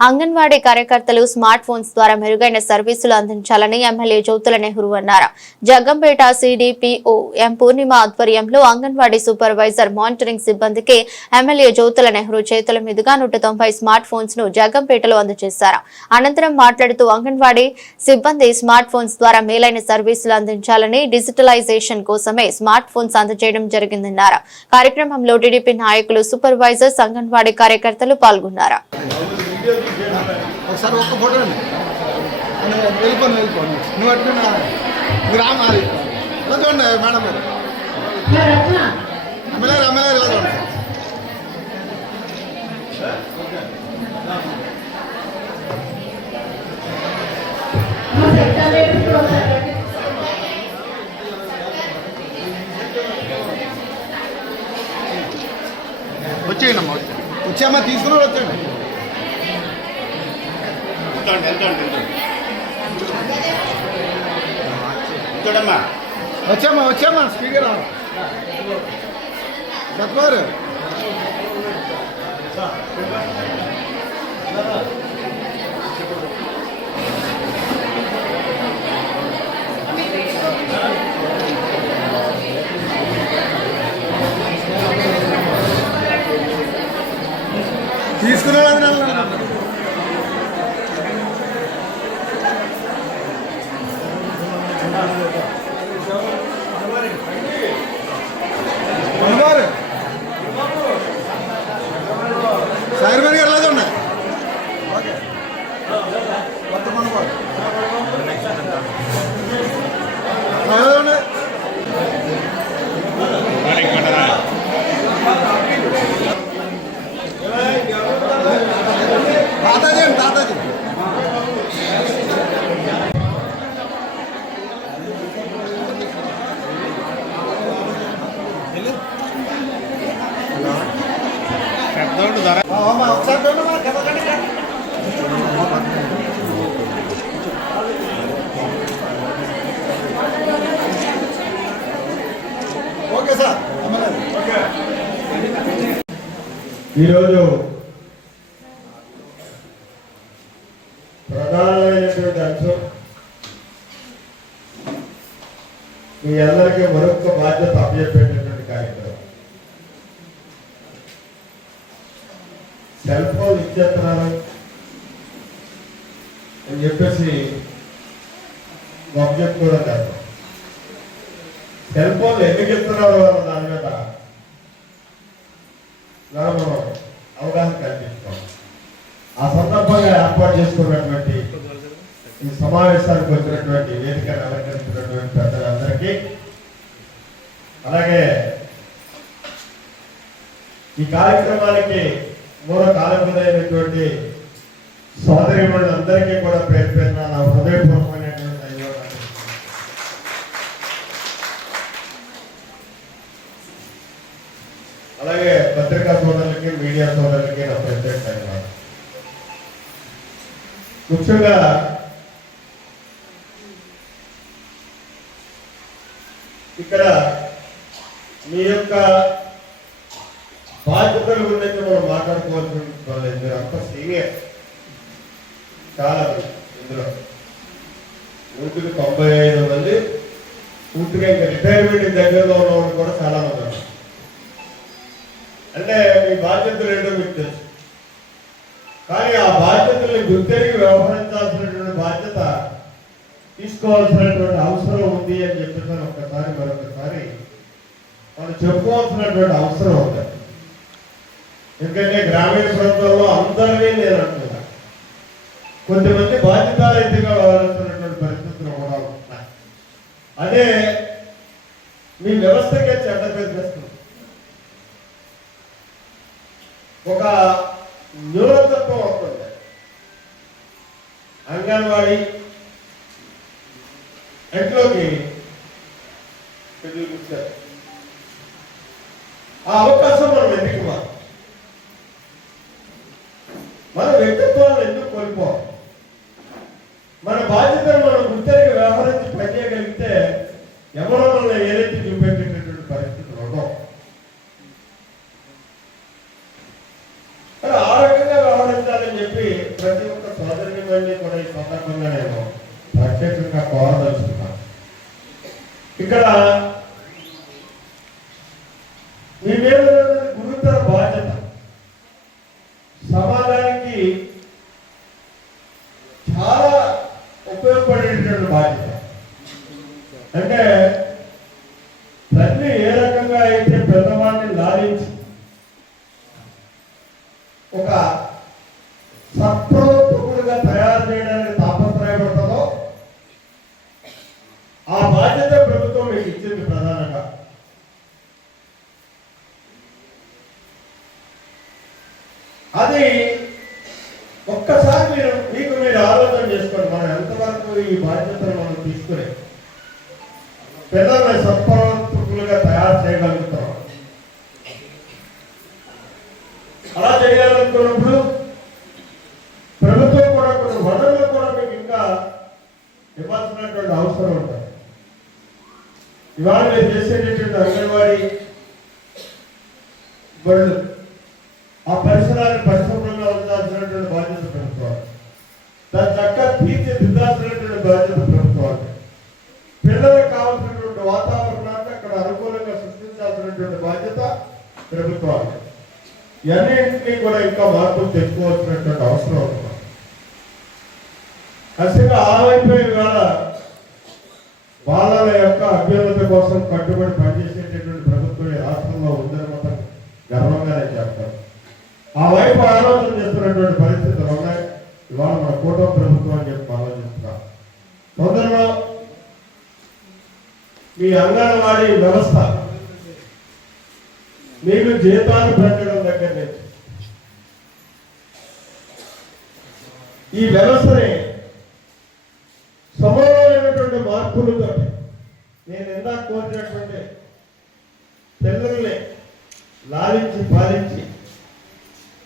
అంగన్వాడీ కార్యకర్తలు smart phones ద్వారా మెరుగైన సర్వీసులు అందించాలని ఎమ్మెల్యే జ్యోతుల నెహ్రూ అన్నారు. జగ్గంపేట సిడిపిఓ ఎం పూర్ణిమ ఆధ్వర్యంలో అంగన్వాడీ సూపర్వైజర్ మానిటరింగ్ సిబ్బందికి ఎమ్మెల్యే జ్యోతుల నెహ్రూ చేతుల మీదుగా 190 స్మార్ట్ ఫోన్స్ ను జగ్గంపేటలో అందజేశారు. అనంతరం మాట్లాడుతూ అంగన్వాడీ సిబ్బంది స్మార్ట్ ఫోన్స్ ద్వారా మేలైన సర్వీసులు అందించాలని డిజిటలైజేషన్ కోసమే స్మార్ట్ ఫోన్స్ అందజేయడం జరిగిందన్నారు. కార్యక్రమంలో టీడీపీ నాయకులు, సూపర్వైజర్స్, అంగన్వాడీ కార్యకర్తలు పాల్గొన్నారు. ఒకసారి ఒక్క ఫోటో వెళ్ళిపోను నువ్వు అట్టుకున్నా మీరు రామాలి ఇలా చూడండి మేడం మీరు ఎమ్మెల్యే ఇలా చూడండి. వచ్చేయండి అమ్మా, వచ్చామ్మా తీసుకుని వచ్చేయండి. వచ్చామా స్పీకర్ చెప్పారు. తీసుకున్నాడు సాయిబారి గారు అలాగే ఉన్నాయి. Tataji Tataji okay sir. ఈరోజు ప్రధానమైనటువంటి అంశం మీ అందరికీ మరొక బాధ్యత అప్పచెప్పేటటువంటి కార్యక్రమం. సెల్ ఫోన్ ఇచ్చేస్తున్నారు అని చెప్పేసి ఆబ్జెక్ట్ కూడా చేస్తాం. సెల్ ఫోన్ ఎందుకు ఇస్తున్నారు అన్న దాని మీద మనం అవగాహన కల్పిస్తాం. ఆ సందర్భంగా ఏర్పాటు చేసుకున్నటువంటి ఈ సమావేశానికి వచ్చినటువంటి వేదికను అలంకరించినటువంటి పెద్దలందరికీ, అలాగే ఈ కార్యక్రమానికి మూల కాలమైనటువంటి సోదరిమణులందరికీ కూడా పేరు పేరున నా హృదయపూర్వకమైనటువంటి ధన్యవాదాలు. అలాగే పత్రికా సోదరులకి, మీడియా సోదరులకి నా ప్రత్యేక ధన్యవాదాలు. ముఖ్యంగా ఇక్కడ మీ యొక్క బాధ్యతల గురించి మనం మాట్లాడుకోవాల్సి ఉంటుంది. మీరు అంత సీనియర్, చాలా ఇందులో 195 మంది పూర్తిగా ఇంకా రిటైర్మెంట్ దగ్గరలో ఉన్నవాళ్ళు కూడా చాలా మంది ఉన్నారు. అంటే మీ బాధ్యతలు ఏంటో మీకు తెలుసు, కానీ ఆ బాధ్యతల్ని గుర్తెరిగి వ్యవహరించాల్సినటువంటి బాధ్యత తీసుకోవాల్సినటువంటి అవసరం ఉంది అని చెప్పేసి ఒక్కసారి మరొకసారి మనం చెప్పుకోవాల్సినటువంటి అవసరం ఉంది. ఎందుకంటే గ్రామీణ ప్రాంతాల్లో అందరినీ నేను అంటున్నా, కొంతమంది బాధ్యతారహితంగా వ్యవహరిస్తున్నటువంటి పరిస్థితులు కూడా ఉన్నాయి. అదే మీ వ్యవస్థకే చెడ్డ పేరు తెస్తుంది. ఒక న్యూనతత్వం వస్తుంది. అంగన్వాడీ ఎంట్లోకి ఆ అవకాశం మనం ఎందుకు ఇవ్వాలి? మన వ్యక్తిత్వాలను ఎందుకు కోల్పోవాలి? మన బాధ్యతను మనం గుర్తెరిగి వ్యవహరించి పనిచేయగలిగితే ఎవరో మనల్ని ఏదైతే చూపెట్టేటటువంటి పరిస్థితులు ఉండవు. ఆ రకంగా వ్యవహరించాలని చెప్పి ప్రతి ఒక్క సోదరుని మళ్ళీ కూడా ఈ సందర్భంగా నేను ప్రత్యేకంగా కోరదలుచుకున్నాను. ఇక్కడ మీ మీద గురుతర బాధ్యత సమాజానికి చాలా ఉపయోగపడేటువంటి బాధ్యత. అంటే తల్లి ఏ రకంగా అయితే పెద్దవాడిని లాలించి ఒక సత్ప్రవర్తకుడిగా తయారు చేయడానికి తాపత్రయపడుతుందో ఆ బాధ్యత ప్రభుత్వం మీకు ఇచ్చింది. ప్రధానంగా అది ఒక్కసారి మీరు ఆలోచన చేసుకోండి. మనం ఎంతవరకు ఈ బాధ్యతను మనం తీసుకుని పిల్లల్ని సత్ప్రవర్తకులుగా తయారు చేయగలుగుతాం. అలా చేయాలనుకున్నప్పుడు ప్రభుత్వం కూడా కొన్ని వనరులు కూడా మీకు ఇంకా ఇవ్వాల్సినటువంటి అవసరం ఉంటుంది. ఇవాళ మీరు చేసేటటువంటి అంగన్వాడీ బడులు ఆ పరిసరాన్ని పరిశుభ్రంగా ఉండాల్సినటువంటి బాధ్యత ప్రభుత్వం, దాని చక్కగా తీర్చిదిద్దాల్సినటువంటి బాధ్యత ప్రభుత్వం, పిల్లలకు కావాల్సినటువంటి వాతావరణాన్ని అక్కడ అనుకూలంగా సృష్టించాల్సినటువంటి బాధ్యత ప్రభుత్వాలు. ఇవన్నింటినీ కూడా ఇంకా మార్పులు తెచ్చుకోవాల్సినటువంటి అవసరం ఉంది. ఖచ్చితంగా ఆ వైపు ఇవాళ బాలల యొక్క అభ్యున్నతి కోసం కట్టుబడి పనిచేసేటటువంటి ప్రభుత్వం ఈ రాష్ట్రంలో ఉందని మాత్రం గర్వంగా నేను చెప్తాను. ఆ వైపు ఆలోచన చేస్తున్నటువంటి పరిస్థితులు ఉన్నాయి. ఇవాళ మన కూటమి ప్రభుత్వం అని చెప్పి ఆలోచిస్తున్నాం. తొందరలో మీ అంగన్వాడీ వ్యవస్థ మీకు జీతాలు పెంచడం దగ్గర నుంచి ఈ వ్యవస్థని సమూలమైనటువంటి మార్పులతో నేను ఇందాక కోరినటువంటి పిల్లల్ని లాలించి పాలించి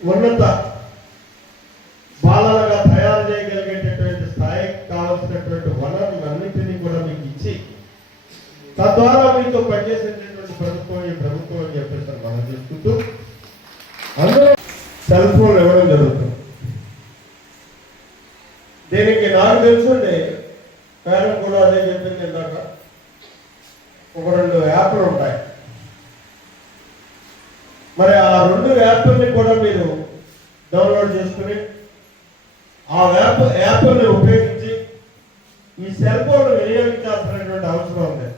ఉన్నత బాలలుగా తయారు చేయగలిగేటటువంటి స్థాయికి కావాల్సినటువంటి వనరులన్నింటినీ కూడా మీకు ఇచ్చి తద్వారా మీతో పనిచేసేటటువంటి ప్రభుత్వం ఈ ప్రభుత్వం అని చెప్పేసి మనం చేసుకుంటూ అందరూ సెల్ ఫోన్ ఇవ్వడం జరుగుతుంది. దీనికి నాకు తెలుసుండే పేరెంట్ కూడా అదే చెప్పింది. ఇందాక ఒక 2 యాప్లు ఉంటాయి. మరి ఆ 2 యాప్లని కూడా మీరు డౌన్లోడ్ చేసుకుని ఆ యాప్ని ఉపయోగించి ఈ సెల్ ఫోన్ వినియోగించాల్సినటువంటి అవసరం ఉంది.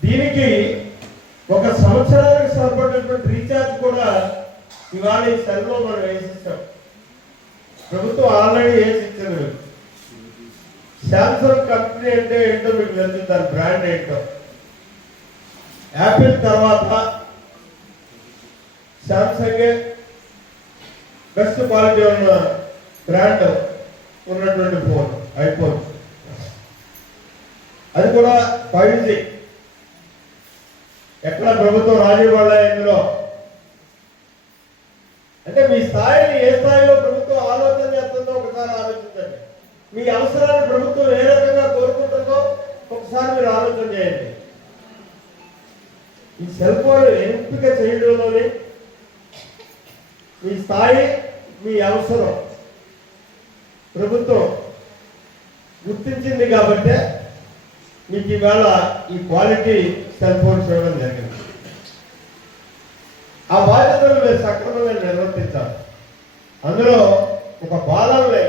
దీనికి 1 సంవత్సరానికి సరిపడినటువంటి రీఛార్జ్ కూడా ఇవాళ ఈ సెల్లో మనం వేసిస్తాం. ప్రభుత్వం ఆల్రెడీ వేసి ఇచ్చింది. శాంసంగ్ కంపెనీ అంటే ఏంటో మీకు తెలుసు, దాని బ్రాండ్ ఏంటో. యాపిల్ తర్వాత శాంసంగే బెస్ట్ క్వాలిటీ ఉన్న బ్రాండ్ ఉన్నటువంటి ఫోన్ ఐఫోన్. అది కూడా 5G. ఎక్కడ ప్రభుత్వం రాజీ పడలే ఇందులో. అంటే మీ స్థాయిని ఏ స్థాయిలో ప్రభుత్వం ఆలోచన చేస్తుందో ఒకసారి ఆలోచించండి. మీ అవసరాన్ని ప్రభుత్వం ఏ రకంగా కోరుకుంటుందో ఒకసారి మీరు ఆలోచన చేయండి. ఈ సెల్ ఫోన్ ఎంపిక చేయడంలోని మీ స్థాయి, మీ అవసరం ప్రభుత్వం గుర్తించింది కాబట్టి మీకు ఇవాళ ఈ క్వాలిటీ సెల్ ఫోన్స్ ఇవ్వడం జరిగింది. ఆ బాధ్యతలు మీరు సక్రమంగా నిర్వర్తించాలి. అందులో ఒక బాలల్ని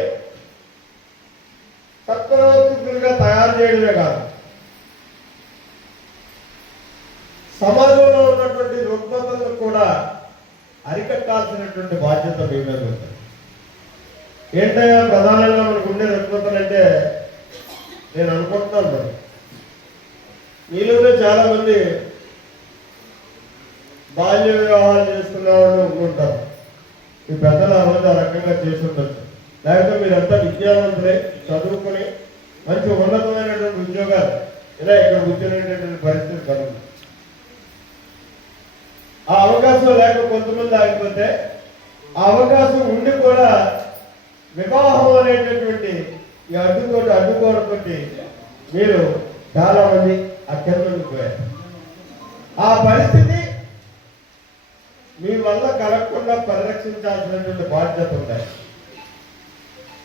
సత్ప్రవర్తకులుగా తయారు చేయడమే కాదు, సమాజంలో ఉన్నటువంటి రుగ్మతలను కూడా అరికట్టాల్సినటువంటి బాధ్యత మీ మీద ఉంటుంది. ఏంటంటే ప్రధానంగా మనకు ఉండే రుగ్మతలు అంటే నేను అనుకుంటున్నాను, మరి మీలోనే చాలా మంది బాల్య వివాహాలు చేసుకున్న వాళ్ళు ఉంటారు. మీ పెద్దలు ఆ రోజు ఆ రకంగా చేసి ఉండొచ్చు. లేకపోతే మీరంతా విద్యావంతులే, చదువుకుని మంచి ఉన్నతమైనటువంటి ఉద్యోగాలు ఇలా ఇక్కడ కూర్చునేటటువంటి పరిస్థితి కలుగుతుంది. ఆ అవకాశం లేక కొంతమంది ఆగిపోతే, ఆ అవకాశం ఉండి కూడా వివాహం అనేటటువంటి ఈ అడ్డుకోవడంతో మీరు చాలా మంది అత్యంతంగా పోయారు. ఆ పరిస్థితి మీ వల్ల కలగకుండా పరిరక్షించాల్సినటువంటి బాధ్యత ఉన్నాయి.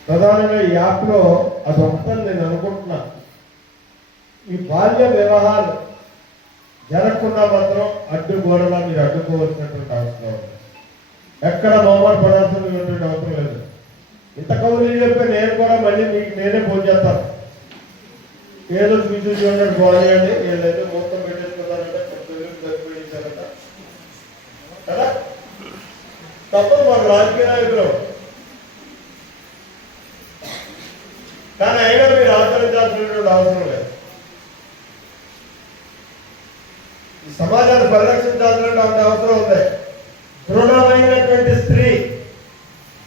ప్రధానంగా ఈ యాప్లో అది ఒకటని నేను అనుకుంటున్నా. ఈ బాల్య వివాహాలు జరగకుండా మాత్రం అడ్డుగోడలా మీరు అడ్డుకోవాల్సినటువంటి అవసరం ఉంది. ఎక్కడ మొహమాట పడాల్సినటువంటి అవసరం లేదు. ఇంత కౌలు చెప్పి నేను కూడా మళ్ళీ మీకు నేనే ఫోన్ చేస్తాను. ఏదో ఫీజు చూడండి బాగాలేండి, వీళ్ళైతే మొత్తం పెట్టేసుకున్నారంటే సరిపోయించారట కదా. తప్పదు మాకు రాజకీయ నాయకులు, కానీ అయినా మీరు ఆచరించాల్సినటువంటి అవసరం లేదు. ఈ సమాజాన్ని పరిరక్షించాల్సినటువంటి అవసరం ఉంది. దృఢమైనటువంటి స్త్రీ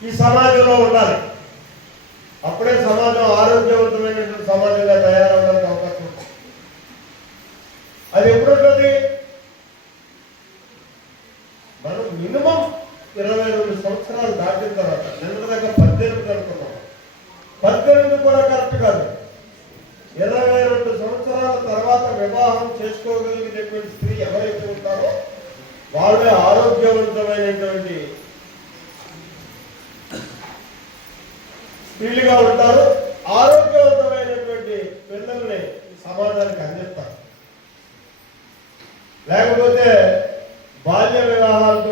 ఈ సమాజంలో ఉండాలి. అప్పుడే సమాజం ఆరోగ్యవంతమైనటువంటి సమాజంగా తయారవడానికి అవకాశం ఉంటుంది. అది ఎప్పుడుంటుంది? మనం మినిమం 22 సంవత్సరాలు దాటిన తర్వాత, నిన్న దగ్గర 18 అనుకున్నాం. 18 కూడా కరెక్ట్ కాదు. 22 సంవత్సరాల తర్వాత వివాహం చేసుకోగలిగినటువంటి స్త్రీ ఎవరైతే ఉంటారో వాళ్ళే ఆరోగ్యవంతమైనటువంటి స్త్రీలుగా ఉంటారు. ఆరోగ్యవంతమైనటువంటి పిల్లల్ని సమాజానికి అందిస్తారు. లేకపోతే